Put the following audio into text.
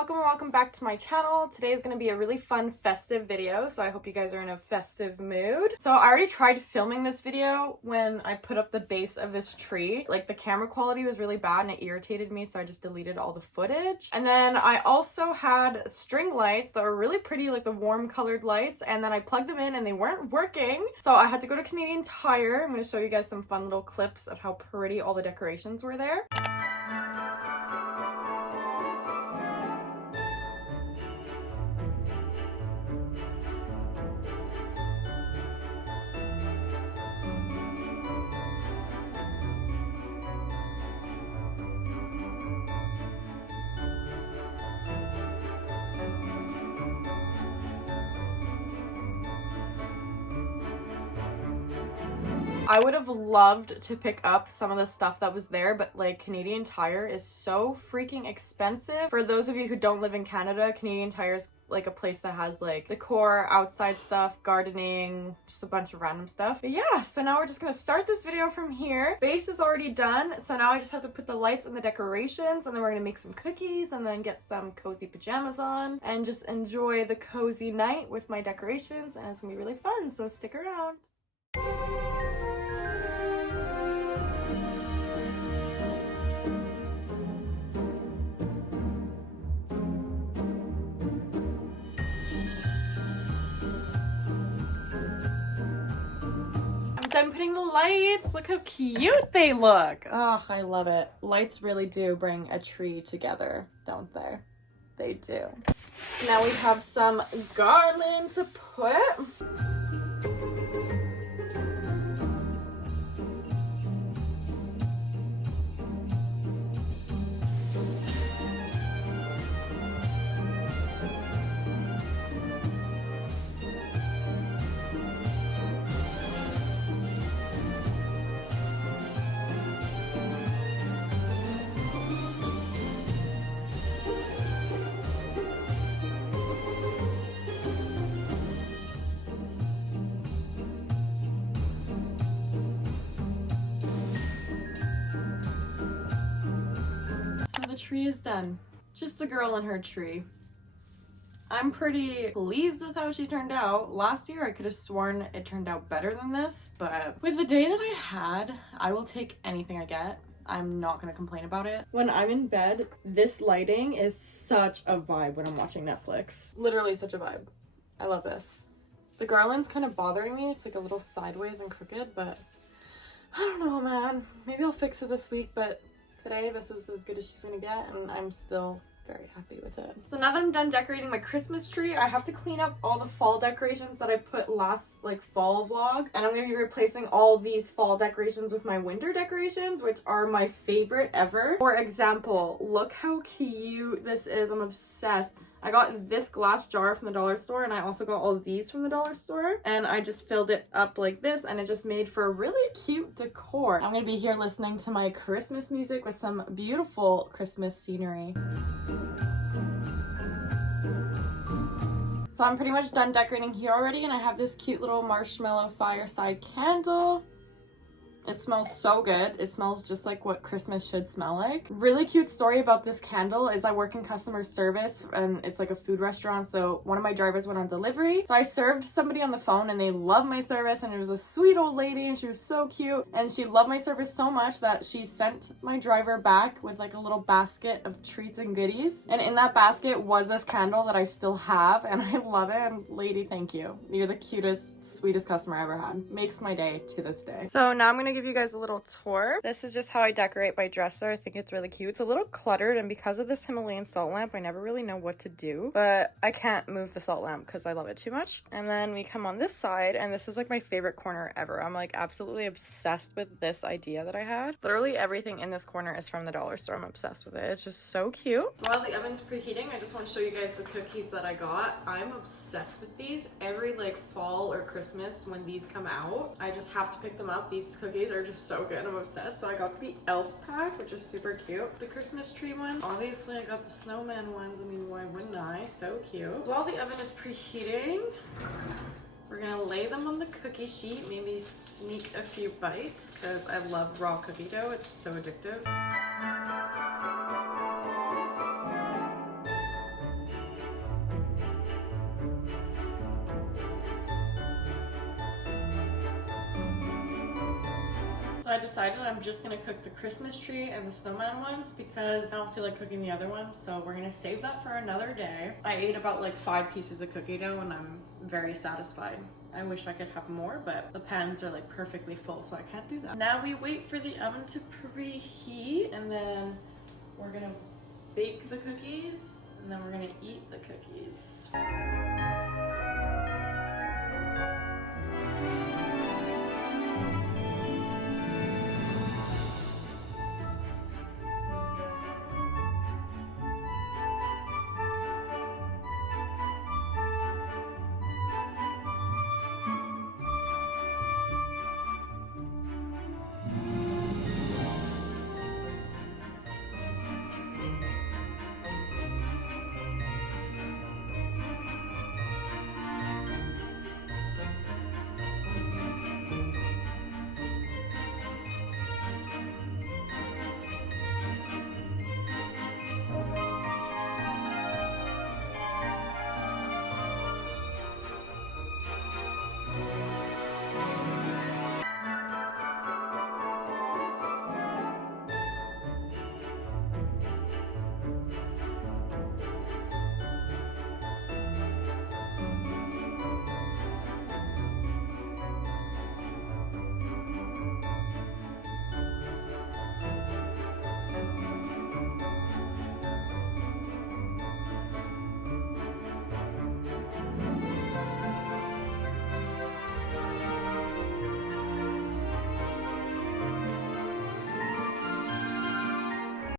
welcome or welcome back to my channel. Today is going to be a really fun festive video, so I hope you guys are in a festive mood. So I already tried filming this video when I put up the base of this tree. Like, the camera quality was really bad and it irritated me, so I just deleted all the footage. And then I also had string lights that were really pretty, like the warm colored lights, and then I plugged them in and they weren't working, so I had to go to Canadian Tire. I'm going to show you guys some fun little clips of how pretty all the decorations were there. I would have loved to pick up some of the stuff that was there, but like Canadian Tire is so freaking expensive. For those of you who don't live in Canada, Canadian Tire is like a place that has like decor, outside stuff, gardening, just a bunch of random stuff. But yeah, so now we're just gonna start this video from here. Base is already done, so now I just have to put the lights and the decorations, and then we're gonna make some cookies and then get some cozy pajamas on and just enjoy the cozy night with my decorations, and it's gonna be really fun, so stick around. I'm putting the lights. Look how cute they look. Oh, I love it. Lights really do bring a tree together, don't they? They do. Now we have some garland to put. The tree is done. Just a girl and her tree. I'm pretty pleased with how she turned out. Last year I could have sworn it turned out better than this, but with the day that I had, I will take anything I get. I'm not gonna complain about it. When I'm in bed, this lighting is such a vibe when I'm watching Netflix. Literally such a vibe. I love this. The garland's kind of bothering me. It's like a little sideways and crooked, but I don't know, man. Maybe I'll fix it this week, but today, this is as good as she's gonna get, and I'm still very happy with it. So now that I'm done decorating my Christmas tree, I have to clean up all the fall decorations that I put last like fall vlog, and I'm gonna be replacing all these fall decorations with my winter decorations, which are my favorite ever. For example, look how cute this is. I'm obsessed. I got this glass jar from the dollar store, and I also got all of these from the dollar store, and I just filled it up like this, and it just made for a really cute decor. I'm gonna be here listening to my Christmas music with some beautiful Christmas scenery. So I'm pretty much done decorating here already, and I have this cute little marshmallow fireside candle. It smells so good. It smells just like what Christmas should smell like. Really cute story about this candle is I work in customer service, and it's like a food restaurant, so one of my drivers went on delivery. So I served somebody on the phone, and they loved my service, and it was a sweet old lady, and she was so cute, and she loved my service so much that she sent my driver back with like a little basket of treats and goodies, and in that basket was this candle that I still have, and I love it. And lady, thank you. You're the cutest, sweetest customer I ever had. Makes my day to this day. So now I'm gonna give you guys a little tour. This is just how I decorate my dresser. I think it's really cute. It's a little cluttered, and because of this Himalayan salt lamp, I never really know what to do, but I can't move the salt lamp because I love it too much. And then we come on this side, and this is like my favorite corner ever. I'm like absolutely obsessed with this idea that I had. Literally everything in this corner is from the dollar store. I'm obsessed with it. It's just so cute. While the oven's preheating, I just want to show you guys the cookies that I got. I'm obsessed with these. Every like fall or Christmas when these come out, I just have to pick them up. These cookies are just so good. I'm obsessed. So I got the elf pack, which is super cute. The Christmas tree one. Obviously I got the snowman ones. I mean, why wouldn't I? So cute. While the oven is preheating, we're gonna lay them on the cookie sheet, maybe sneak a few bites because I love raw cookie dough. It's so addictive. So I decided I'm just gonna cook the Christmas tree and the snowman ones because I don't feel like cooking the other ones, so we're gonna save that for another day. I ate about like 5 pieces of cookie dough and I'm very satisfied. I wish I could have more, but the pans are like perfectly full, so I can't do that. Now we wait for the oven to preheat, and then we're gonna bake the cookies, and then we're gonna eat the cookies.